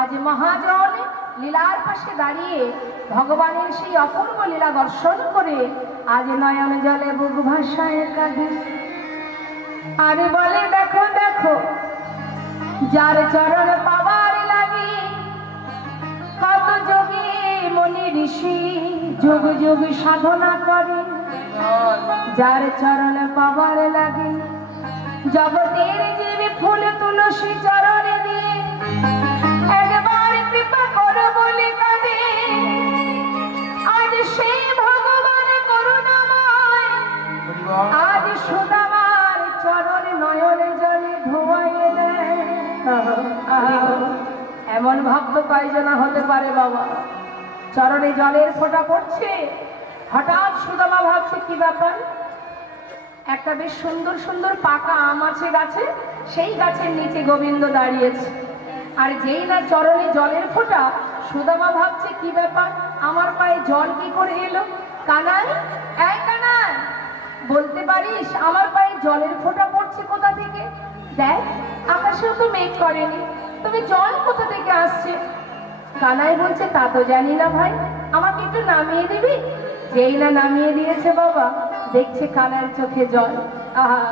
আজ মহাজন লীলার পাশে দাঁড়িয়ে ভগবানের সেই অপূর্ব লীলা দর্শন করে আজ নয়ন জলে বুক ভাষায় কাঁদে। আরে বলে, দেখো দেখো, যার চরণ পাবার লাগি, কত যোগী মনি ঋষি যুগ যুগ সাধনা করে। যার চরণ পাবার লাগে জীবে ফুল তুলসী চরণে দিয়ে একবার কৃপা করো বলে কাঁদে। আজ সেই ভগবান করুণাময়, আজ সুদামার চরণ নয়নে জলে ধোয়াইয়ে দেয়। এমন ভক্ত কয়জনা হতে পারে বাবা? চরণে জলের ফোঁটা পড়ছে। হঠাৎ সুদামা ভাবছে, কি ব্যাপার? একটা বেশ সুন্দর সুন্দর পাকা আম আছে গাছে। সেই গাছের নিচে গোবিন্দ দাঁড়িয়েছে। আর যেই না চরণে জলের ফোঁটা, সুদামা ভাবছে, কি ব্যাপার? আমার পায়ে জল কি করে এলো? কানাই? এই কানাই, বলতে পারিস, আমার পায়ে জলের ফোঁটা পড়ছে কোথা থেকে? দেখ, আকাশেও তো মেঘ করেনি। তুমি জল কোথা থেকে আসছে? কানাই বলছে, তা তো জানি না ভাই, আমাকে একটু নামিয়ে দিবি? যেই না নামিয়ে দিয়েছে বাবা, দেখছে কানার চোখে জল। আহা!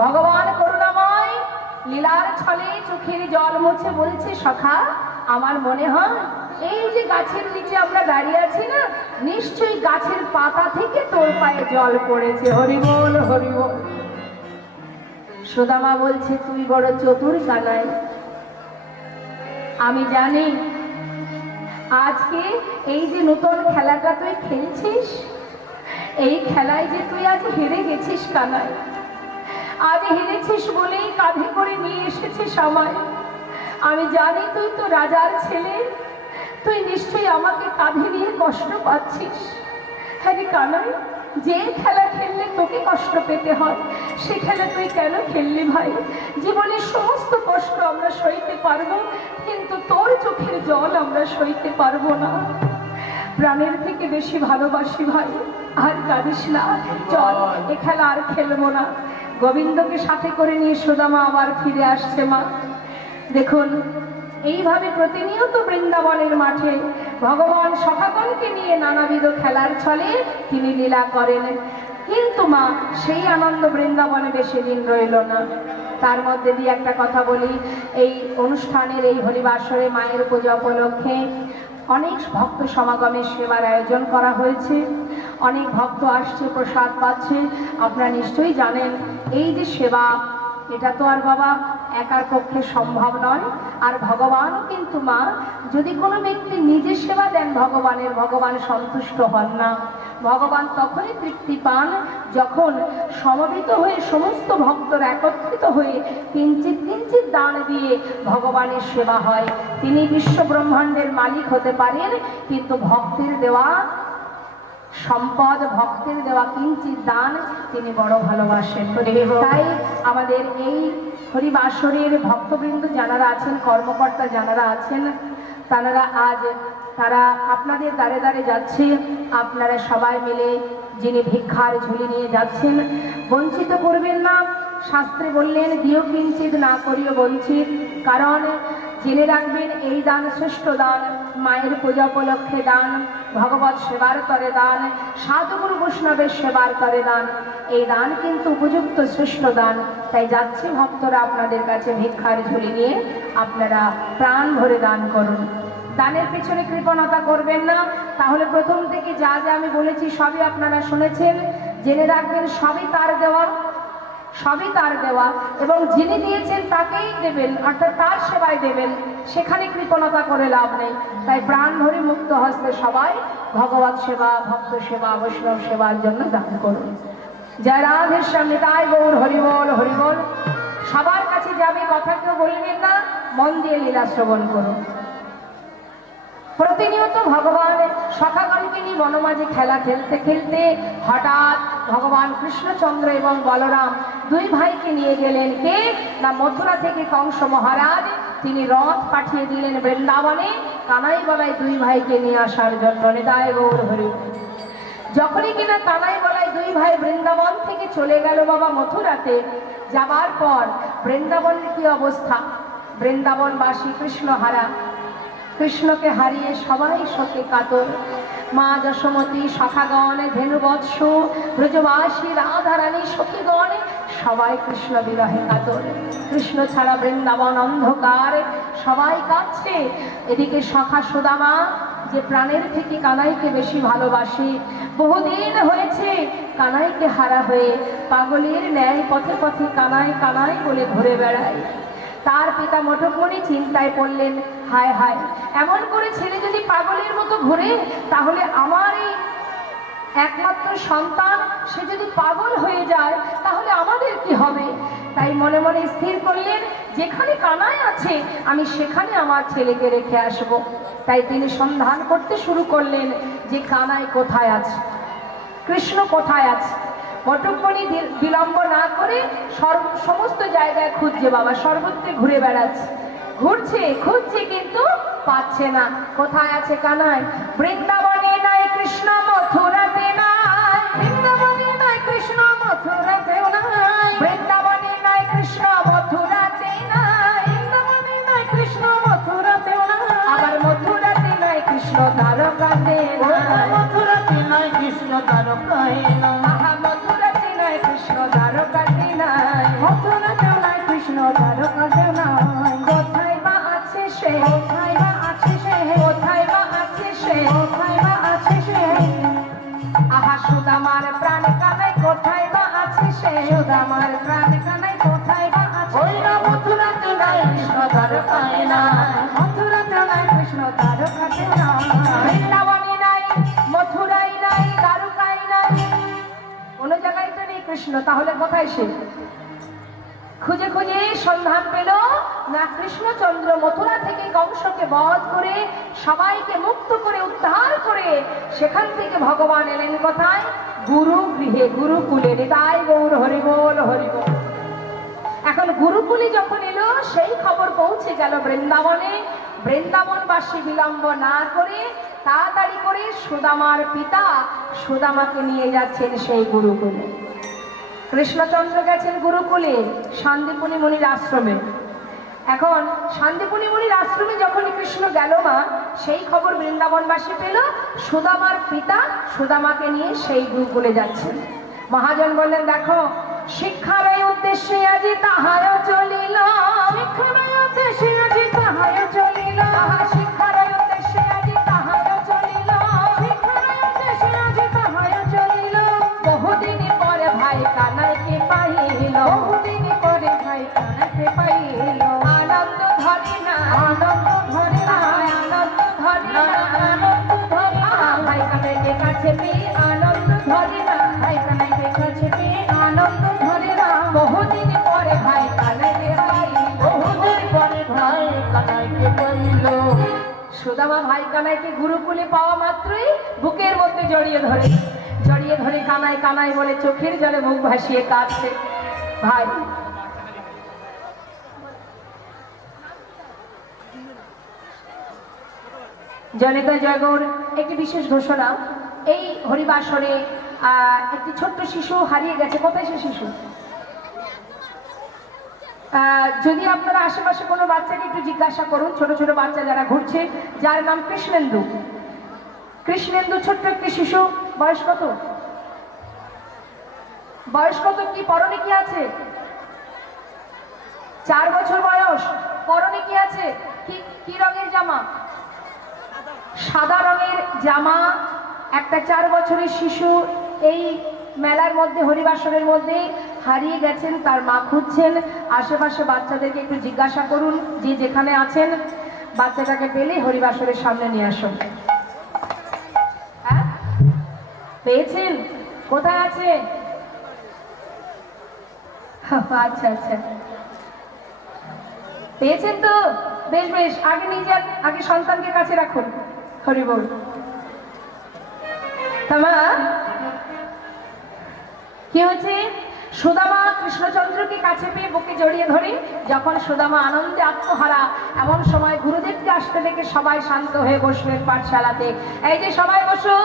ভগবান করুণাময়, লীলার ছলে চোখের জল মুছে বলছে, সখা, আমার মনে হয় এই যে গাছের নিচে আমরা দাঁড়িয়ে আছি না, নিশ্চয়ই গাছের পাতা থেকে তোর পায়ে জল পড়েছে। হরিবল হরিবল সুদামা বলছে, তুই বড় চতুর কানাই। আমি জানি আজকে এই যে নতুন খেলাটা তুই খেলছিস, এই খেলায় যে তুই আজ হেরে গেছিস কানাই। আজ হেরেছিস বলেই কাঁধে করে নিয়ে এসেছিস আমায় আমি জানি তুই তো রাজার ছেলে। তুই নিশ্চয়ই আমাকে কাঁধে নিয়ে কষ্ট পাচ্ছিস। হ্যাঁ কানাই যে খেলা খেললে তোকে কষ্ট পেতে হয় সে খেলা তুই কেন খেললি ভাই? জীবনের সমস্ত কষ্ট আমরা সইতে পারব কিন্তু তোর চোখের জল আমরা সইতে পারব না। প্রাণের থেকে বেশি ভালোবাসি ভাই আর কাঁদিস না। চল। এ খেলা আর খেলব না। গোবিন্দকে সাথে করে নিয়ে সুদামা আবার ফিরে আসছে মা। দেখুন, এইভাবে প্রতিনিয়ত বৃন্দাবনের মাঠে ভগবান সখাগণকে নিয়ে নানাবিধ খেলার ছলে তিনি লীলা করেন। কিন্তু মা, সেই আনন্দ বৃন্দাবনে বেশি দিন রইল না। তার মধ্যে দিয়ে একটা কথা বলি, এই অনুষ্ঠানের এই হরিবাসরে মায়ের পূজা উপলক্ষে অনেক ভক্ত সমাগমের সেবার আয়োজন করা হয়েছে। অনেক ভক্ত আসছে, প্রসাদ পাচ্ছে। আপনারা নিশ্চয়ই জানেন এই যে সেবা, এটা তো আর বাবা একার পক্ষে সম্ভব নয়। আর ভগবানও কিন্তু মা, যদি কোনো ব্যক্তি নিজে সেবা দেন ভগবানের, ভগবান সন্তুষ্ট হন না। ভগবান তখনই তৃপ্তি পান যখন সমবেত হয়ে সমস্ত ভক্তরা একত্রিত হয়ে কিঞ্চিত কিঞ্চিত দান দিয়ে ভগবানের সেবা হয়। তিনি বিশ্ব ব্রহ্মাণ্ডের মালিক হতে পারেন, কিন্তু ভক্তের দেওয়া সম্পদ ভক্তের দেওয়া কিঞ্চিত দান তিনি বড় ভালোবাসেন। তাই আমাদের এই হরিবাসরের ভক্তবৃন্দ যারা আছেন, কর্মকর্তা যারা আছেন তারা আজ, তারা আপনাদের দ্বারে দ্বারে যাচ্ছে, আপনারা সবাই মিলে যিনি ভিক্ষার ঝুলি নিয়ে যাচ্ছেন, বঞ্চিত করবেন না। শাস্ত্রে বললেন, দিও কিঞ্চিত না করিও বঞ্চিত। কারণ জেনে রাখবেন, এই দান শ্রেষ্ঠ দান, মায়ের পূজা উপলক্ষে দান, ভগবত সেবার করে দান, সাধুগুরু বৈষ্ণবের সেবার করে দান। এই দান কিন্তু উপযুক্ত শ্রেষ্ঠ দান। তাই যাচ্ছে ভক্তরা আপনাদের কাছে ভিক্ষার ঝুলি নিয়ে আপনারা প্রাণ ভরে দান করুন। দানের পেছনে কৃপণতা করবেন না। তাহলে প্রথম থেকে যা যা আমি বলেছি সবই আপনারা শুনেছেন। জেনে রাখবেন সবই তার দেওয়া। সবই তার দেওয়া। এবং যিনি দিয়েছেন তাকেই দেবেন, অর্থাৎ তার সেবায় দেবেন। সেখানে কৃপণতা করে লাভ নেই। তাই প্রাণ ভরে মুক্ত হস্তে সবাই ভগবত সেবা, ভক্ত সেবা, বৈষ্ণব সেবার জন্য দান করুন। জয় রাধের সামনে তাই গৌর হরিবল হরিবল সবার কাছে যাবে কথা কেউ বলবেন না, মন দিয়ে লীলা শ্রবণ করুন। প্রতিনিয়ত ভগবান সখাগণকে নিয়ে বনমাঝে খেলা খেলতে খেলতে হঠাৎ ভগবান কৃষ্ণচন্দ্র এবং বলরাম দুই ভাইকে নিয়ে গেলেন কে? না, মথুরা থেকে কংস মহারাজ। তিনি রথ পাঠিয়ে দিলেন বৃন্দাবনে। কানাই বলায় দুই ভাইকে নিয়ে আসার জন্য নিতায় গৌর হরি। যখনই কিনা কানাই বলায় দুই ভাই বৃন্দাবন থেকে চলে গেল বাবা মথুরাতে, যাবার পর বৃন্দাবনের কি অবস্থা? বৃন্দাবনবাসী কৃষ্ণহারা কৃষ্ণকে হারিয়ে সবাই শোকে কাতর। মা যশোমতী সখাগণ ধেনুবৎস, ব্রজবাসী, রাধারানী, সখীগণ, সবাই কৃষ্ণ বিরহে কাতর। কৃষ্ণ ছাড়া বৃন্দাবন অন্ধকার, সবাই কাঁদছে। এদিকে সখা সুদামা, যে প্রাণের থেকে কানাইকে বেশি ভালোবাসি, বহুদিন হয়েছে কানাইকে হারা হয়ে, পাগলের ন্যায় পথে পথে কানাই কানাই বলে ঘুরে বেড়ায়। তার পিতা মটকমণি চিন্তায় পড়লেন, হায় হায়, এমন করে ছেলে যদি পাগলের মতো ঘুরে, তাহলে আমার এই একমাত্র সন্তান, সে যদি পাগল হয়ে যায়, তাহলে আমাদের কি হবে? তাই মনে মনে স্থির করলেন, যেখানে কানায় আছে, আমি সেখানে আমার ছেলেকে রেখে আসব। তাই তিনি সন্ধান করতে শুরু করলেন, যে কানায় কোথায় আছে? কৃষ্ণ কোথায় আছে? বি- বিলম্ব না করে সর্ব- সমস্ত জায়গায় খুঁজছে বাবা, সর্বত্রে ঘুরে বেড়াচ্ছে। ঘুরছে, খুঁজছে কিন্তু পাচ্ছে না। কোথায় আছে কানায় বৃন্দাবনে নাই কৃষ্ণ মথুরাতে নাই। বৃন্দাবনে নাই কৃষ্ণ মথুরাতে কোথায় সে? খুঁজে খুঁজে সন্ধান পেল না কৃষ্ণচন্দ্র মথুরা থেকে কংসকে বধ করে সবাইকে মুক্ত করে উদ্ধার করে সেখান থেকে ভগবান এলেন কোথায়? গুরু গৃহে গুরুকুলে তাই গৌর হরিবোল হরিবোল এখন গুরুকুলে যখন এলো, সেই খবর পৌঁছে গেল বৃন্দাবনে। বৃন্দাবনবাসী বিলম্ব না করে তাড়াতাড়ি করে সুদামার পিতা সুদামাকে নিয়ে যাচ্ছেন সেই গুরুকুলে। কৃষ্ণচন্দ্র গেছেন গুরুকুলে শান্তিপুনি মুনির আশ্রমে। এখন শান্তিপুনি মুনির আশ্রমে যখন কৃষ্ণ গেল মা, সেই খবর বৃন্দাবনবাসী পেল। সুদামার পিতা সুদামাকে নিয়ে সেই গুরুকুলে যাচ্ছেন। মহাজন বললেন, দেখো শিক্ষার উদ্দেশ্যে আজি তাহার চলিল শিক্ষার উদ্দেশ্যে আজি তাহার চলিল কানাইকে পাইল সুদামা ভাই কানাইকে গুরুকুলে পাওয়া মাত্রই বুকের মধ্যে জড়িয়ে ধরে। জড়িয়ে ধরে কানাই কানাই বলে চোখের জলে মুখ ভাসিয়ে কাঁদছে। ভাই। জনিতা জয়গৌর একটি বিশেষ ঘোষণা। এই হরিবাসরে আহ, একটি ছোট্ট শিশু হারিয়ে গেছে। কোথায় সে শিশু? যদি আপনারা আশেপাশে কোনো বাচ্চাকে একটু জিজ্ঞাসা করুন, ছোট ছোট বাচ্চা যারা ঘুরছে, যার নাম কৃষ্ণেন্দু। কৃষ্ণেন্দু ছোট্ট একটি শিশু। বয়স কত? বয়স কত? কি পরনে কি আছে? চার বছর বয়স। পরনে কি আছে? কি কি রঙের জামা? সাদা রঙের জামা। একটা চার বছরের শিশু এই মেলার মধ্যে হরিবাসনের মধ্যে হারিয়ে গেছেন, তার মা খুঁজছেন। আশেপাশে বাচ্চাদেরকে একটু জিজ্ঞাসা করুন, যে যেখানে আছেন। বাচ্চাটাকে পেলে হরিবাসরের সামনে নিয়ে আসুন। হ্যাঁ? পেয়েছেন? কোথায় আছে আচ্ছা আচ্ছা। পেয়েছেন তো? বেশ বেশ। আগে নিজের আগে সন্তানকে কাছে রাখুন হরি বল তামা কি হয়েছে? সুদামা কৃষ্ণচন্দ্রকে কাছে পেয়ে বুকে জড়িয়ে ধরে। যখন সুদামা আনন্দে আত্মহারা এমন সময় গুরুদেবকে আসতে দেখে সবাই শান্ত হয়ে বসলেন পাঠশালাতে। এই যে সবাই বসো।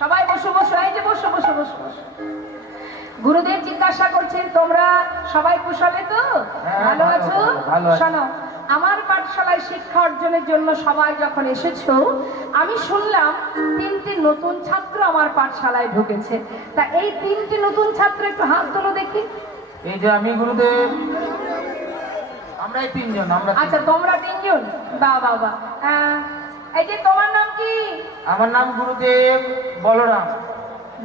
সবাই বসো বসো এই যে বসো বসো বসো বসো। গুরুদেব জিজ্ঞাসা করছেন তোমরা সবাই কুশলে তো? হ্যাঁ, ভালো ভালো, আছো? শোনো আমার পাঠশালায় শিক্ষা অর্জনের জন্য সবাই যখন এসেছ আমি শুনলাম তিনটি নতুন ছাত্র আমার পাঠশালায় ঢুকেছে। তা এই তিনটি নতুন ছাত্র একটু হাত তোলো দেখি। এই যে আমি গুরুদেব। আমরা এই তিনজন আমরা আচ্ছা তোমরা তিনজন? বা বাবা এই যে তোমার নাম কি? আমার নাম গুরুদেব বলরাম।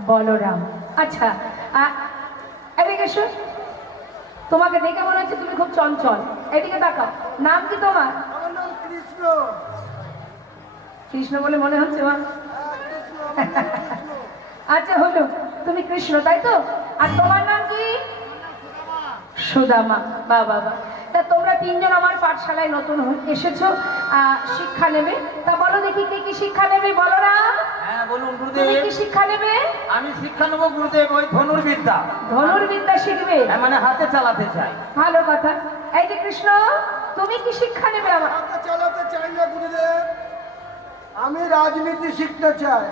বলরাম। আচ্ছা এদিকে এসো। তোমাকে দেখে মনে হচ্ছে তুমি খুব চঞ্চল। এদিকে তাকাও। নাম কি তোমার? কৃষ্ণ। কৃষ্ণ বলে মনে হচ্ছে মা? হ্যাঁ, আচ্ছা হলো। তুমি কৃষ্ণ তাই তো? আর তোমার নাম কি? সুদামা বা বাবা। তা তোমরা তিনজন আমার পাঠশালায় নতুন এসেছ আহ, শিক্ষা নেবে। তা বলো দেখি কি কি শিক্ষা নেবে বলো না। হ্যাঁ বলুন তুমি কি শিক্ষা নেবে? আমি শিক্ষা নেব গুরুদেব ওই ধনুর্বিদ্যা। ধনুর্বিদ্যা শিখবে? হ্যাঁ, মানে হাতে চালাতে চাই। ভালো কথা। এই যে কৃষ্ণ তুমি কি শিক্ষা নেবে আমার? হাতে চালাতে চাই না গুরুদেব। আমি রাজনীতি শিখতে চাই।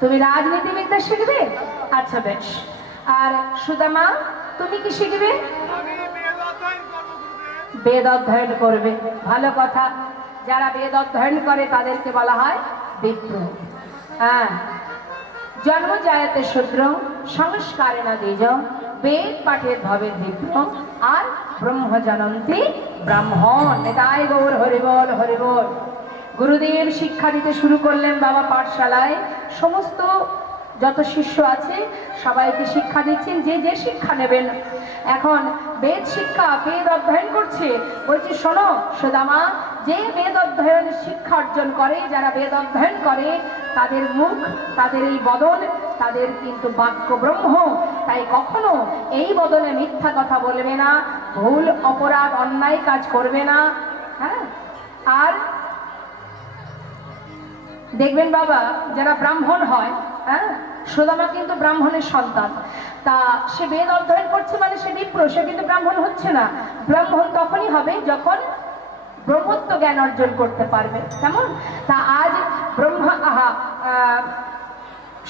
তুমি রাজনীতিবিদ্যা শিখবে? আচ্ছা বেশ। আর সুদামা তুমি কি শিখবে? বেদ অধ্যয়ন করবে ভালো কথা। যারা বেদ অধ্যয়ন করে তাদেরকে বলা হয় বিপ্র হ্যাঁ। জন্ম জায়তে শূদ্র সংস্কারে না দ্বিজ বেদ পাঠের ভবের বিপ্র আর ব্রহ্ম জানন্তি ব্রাহ্মণ। এটাই গৌর হরিবল হরিবল। গুরুদেব শিক্ষা দিতে শুরু করলেন বাবা পাঠশালায়। সমস্ত যত শিষ্য আছে, সবাইকে শিক্ষা দিচ্ছেন, যে যে শিক্ষা নেবেন। এখন বেদ শিক্ষা বেদ অধ্যয়ন করছে, বলছি, শোনো, সুদামা, যে বেদ অধ্যয়ন শিক্ষা অর্জন করে, যারা বেদ অধ্যয়ন করে, তাদের মুখ, তাদের এই বদন, তাদের কিন্তু বাক্য ব্রহ্ম। তাই কখনো এই বদনে মিথ্যা কথা বলবে না, ভুল, অপরাধ, অন্যায় কাজ করবে না। হ্যাঁ? আর দেখবেন বাবা, যারা ব্রাহ্মণ হয় হ্যাঁ? সুদামা কিন্তু ব্রাহ্মণের সন্তান। তা সে বেদ অধ্যয়ন করছে মানে সে বিপ্র, সে কিন্তু ব্রাহ্মণ হচ্ছে না। ব্রাহ্মণ তখনই হবে যখন ব্রহ্মত্ব জ্ঞান অর্জন করতে পারবে। কেমন? তা আজ ব্রহ্মা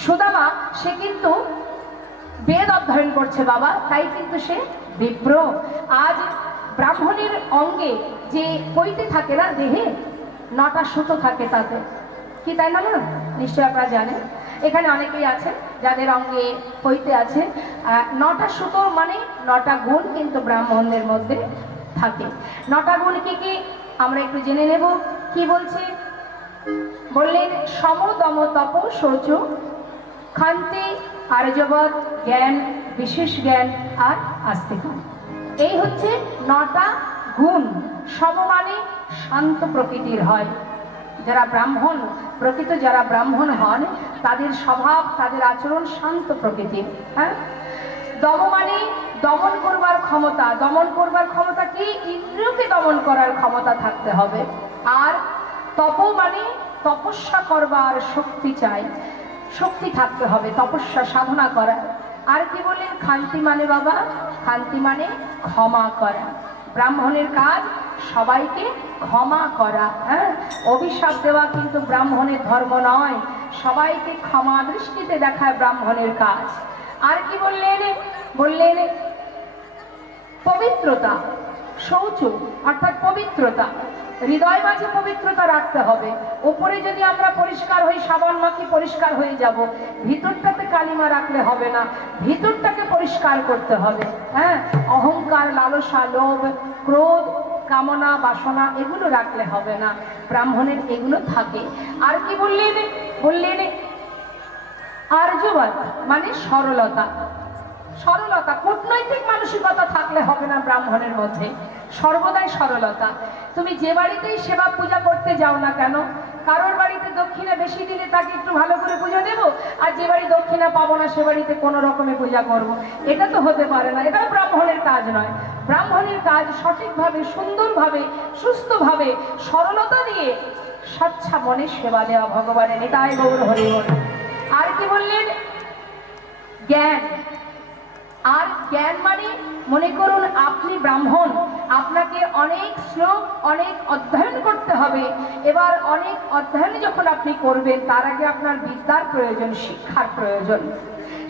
সুদামা, সে কিন্তু বেদ অধ্যয়ন করছে বাবা, তাই কিন্তু সে বিপ্র। আজ ব্রাহ্মণের অঙ্গে যে পৈতে থাকে না দেহে, নটা সুতো থাকে তাতে। কি তাই না নিশ্চয় আপনারা জানেন। এখানে অনেকেই আছেন যাদের অঙ্গে হইতে আছে। নটা সুতোর মানে নটা গুণ কিন্তু ব্রাহ্মণদের মধ্যে থাকে। নটা গুণ কি কি? আমরা একটু জেনে নেব। কি বলছে? বললেন সম দম তপ শৌচ, খান্তি আর্যবত জ্ঞান, বিশেষ জ্ঞান আর আস্তিকা। এই হচ্ছে নটা গুণ। সমমানে শান্ত প্রকৃতির হয়। যারা ব্রাহ্মণ, প্রকৃত যারা ব্রাহ্মণ হন, তাদের স্বভাব, তাদের আচরণ শান্ত প্রকৃতির হ্যাঁ? দম মানে দমন করবার ক্ষমতা। দমন করবার ক্ষমতা কি? ইন্দ্রিয়কে দমন করার ক্ষমতা থাকতে হবে। আর তপ মানে তপস্যা করবার শক্তি চাই। শক্তি থাকতে হবে, তপস্যা সাধনা করা। আর কি বললেন খান্তি মানে বাবা? খান্তি মানে ক্ষমা করা। ব্রাহ্মণের কাজ সবাইকে ক্ষমা করা হ্যাঁ? অভিশাপ দেওয়া কিন্তু ব্রাহ্মণের ধর্ম নয়। সবাইকে ক্ষমা দৃষ্টিতে দেখায় ব্রাহ্মণের কাজ। আর কি বললেন? বললেন পবিত্রতা, শৌচ, অর্থাৎ পবিত্রতা। হৃদয় মাঝে পবিত্রতা রাখতে হবে। উপরে যদি আমরা পরিষ্কার হই সাবান মাখি পরিষ্কার হয়ে যাব। ভিতরটাতে কালিমা রাখলে হবে না। ভিতরটাকে পরিষ্কার করতে হবে হ্যাঁ? অহংকার, লালসা, লোভ, ক্রোধ কামনা, বাসনা, এগুলো রাখলে হবে না। ব্রাহ্মণের এগুলো থাকে। আর কি বললেন? বললেন আর্যবাদ মানে সরলতা। সরলতা, কূটনৈতিক মানসিকতা থাকলে হবে না ব্রাহ্মণের মধ্যে। সর্বদাই সরলতা। তুমি যে বাড়িতেই সেবা পূজা করতে যাও না কেন? কারোর বাড়িতে দক্ষিণা বেশি দিলে তাকে একটু ভালো করে পূজা দেব? আর যে বাড়ি দক্ষিণা পাবো না, সে বাড়িতে কোনো রকমে পূজা করব। এটা তো হতে পারে না। এটাও ব্রাহ্মণের কাজ নয়। ব্রাহ্মণের কাজ সঠিকভাবে, সুন্দরভাবে, সুস্থভাবে, সরলতা দিয়ে স্বচ্ছা মনে সেবা দেওয়া ভগবানের। এটাই গৌর হরি। আর কি বললেন? জ্ঞান। আর জ্ঞান মানে মনে করুন আপনি ব্রাহ্মণ, আপনাকে অনেক শ্লোক, অনেক অধ্যয়ন করতে হবে। এবার অনেক অধ্যয়ন যখন আপনি করবেন, তার আগে আপনার বিদ্যার প্রয়োজন, শিক্ষার প্রয়োজন।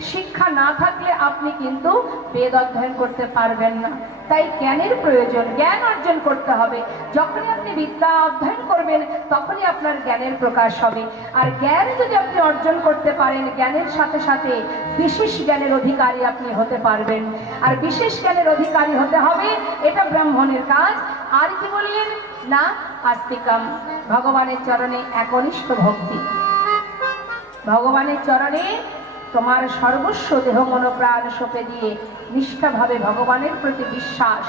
শিক্ষা না থাকলে আপনি কিন্তু বেদ অধ্যয়ন করতে পারবেন না। তাই জ্ঞানের প্রয়োজন, জ্ঞান অর্জন করতে হবে। যখনই আপনি বিদ্যা অধ্যয়ন করবেন, তখনই আপনার জ্ঞানের প্রকাশ হবে। আর জ্ঞান যদি আপনি অর্জন করতে পারেন, জ্ঞানের সাথে সাথে বিশেষ জ্ঞানের অধিকারী আপনি হতে পারবেন। আর বিশেষ জ্ঞানের অধিকারী হতে হবে, এটা ব্রাহ্মণের কাজ। আর কি বললেন? না, আস্তিকাম। ভগবানের চরণে একনিষ্ঠ ভক্তি। ভগবানের চরণে তোমার সর্বস্ব দেহ মনোপ্রাণ সঁপে দিয়ে নিষ্ঠাভাবে ভগবানের প্রতি বিশ্বাস,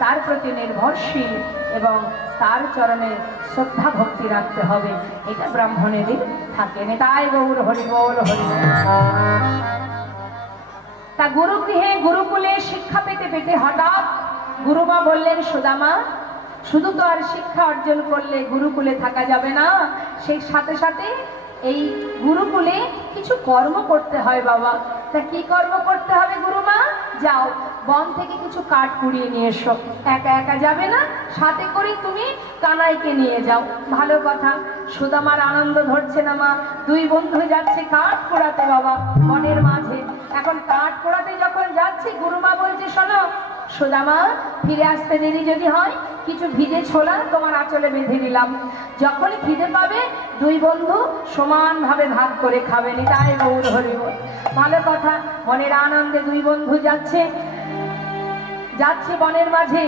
তার প্রতি নির্ভরশীল এবং তার চরণে শ্রদ্ধা ভক্তি রাখতে হবে। এটা ব্রাহ্মণেরই থাকে তাই গৌর হরি বল, হরি তা গুরুগৃহে গুরুকুলে শিক্ষা পেতে পেতে হঠাৎ গুরুমা বললেন, সুদামা, শুধু তো আর শিক্ষা অর্জন করলে গুরুকুলে থাকা যাবে না, সেই সাথে সাথে এই গুরুকুলে কিছু কর্ম করতে হয় বাবা। তা কি কর্ম করতে হবে গুরুমা? যাও, বন থেকে কিছু কাঠ কুড়িয়ে নিয়ে এসো। একা একা যাবে না, সাথে করে তুমি কানাইকে নিয়ে যাও। ভালো কথা, সুদামার আনন্দ ধরছে না মা। দুই বন্ধু যাচ্ছে কাঠ পোড়াতে বাবা, বনের মাঝে। এখন কাঠ পোড়াতে যখন যাচ্ছি, গুরুমা বলছে, শোনো সুদামা, ফিরে আসতে দেরি যদি হয়, কিছু ভিজে ছোলা তোমার আঁচলে বেঁধে নিলাম যখনই খিদে পাবে, দুই বন্ধু সমানভাবে ভাগ করে খাবেনি তাই গৌর ধরে বল। ভালো কথা, মনের আনন্দে দুই বন্ধু যাচ্ছে যাচ্ছে বনের মাঝে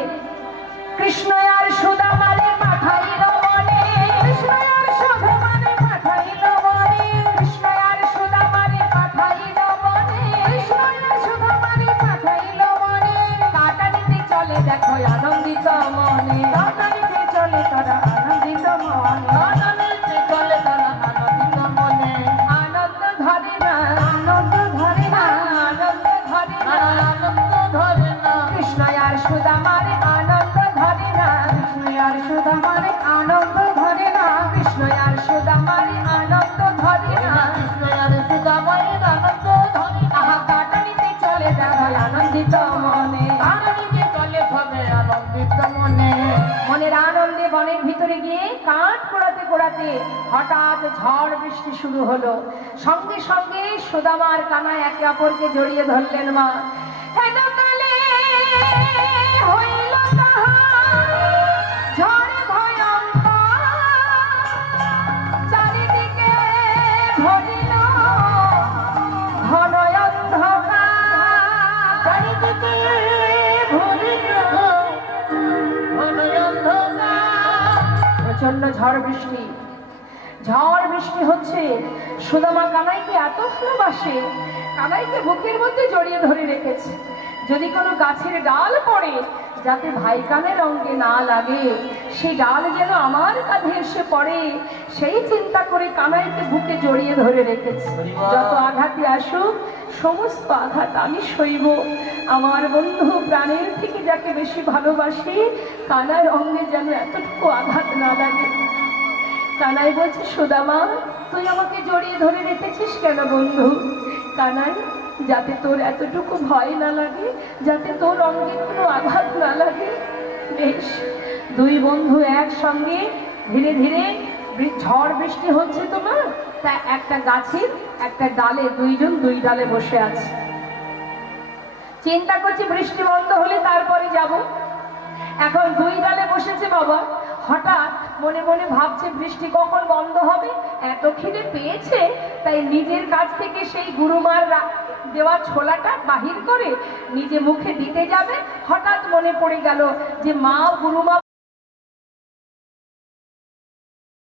কৃষ্ণ আর পোড়াতে হঠাৎ ঝড় বৃষ্টি শুরু হলো। সঙ্গে সঙ্গে সুদামার কানায় একে অপরকে জড়িয়ে ধরলেন মা। হইল প্রচণ্ড ঝড় বৃষ্টি। ঝড় বৃষ্টি হচ্ছে সুদামা কানাইকে এত ভালোবাসে কানাইকে বুকের মধ্যে জড়িয়ে ধরে রেখেছে। যদি কোনো গাছের ডাল পড়ে যাতে ভাই কানের অঙ্গে না লাগে সেই ডাল যেন আমার কাঁধে এসে পড়ে সেই চিন্তা করে কানাইকে বুকে জড়িয়ে ধরে রেখেছে। যত আঘাতই আসুক সমস্ত আঘাত আমি সইব। আমার বন্ধু প্রাণের থেকে যাকে বেশি ভালোবাসি, কানার অঙ্গে যেন এতটুকু আঘাত না লাগে। কানাই বলছে সুদামা তুই আমাকে জড়িয়ে ধরে রেখেছিস কেন বন্ধু? কানাই, যাতে তোর এতটুকু ভয় না লাগে, যাতে তোর অঙ্গে কোনো আঘাত না লাগে। বেশ, দুই বন্ধু একসঙ্গে ধীরে ধীরে ঝড় বৃষ্টি হচ্ছে তোমার। তা একটা গাছের, একটা ডালে, দুইজন দুই ডালে বসে আছে। চিন্তা করছি বৃষ্টি বন্ধ হলে তারপরে যাব। এখন দুই ডালে বসেছে বাবা। হঠাৎ মনে মনে ভাবছে বৃষ্টি কখন বন্ধ হবে? এত খিদে পেয়েছে। তাই নিজের কাছ থেকে সেই গুরুমার দেওয়া ছোলাটা বাহির করে নিজে মুখে দিতে যাবে। হঠাৎ মনে পড়ে গেল যে মা গুরুমা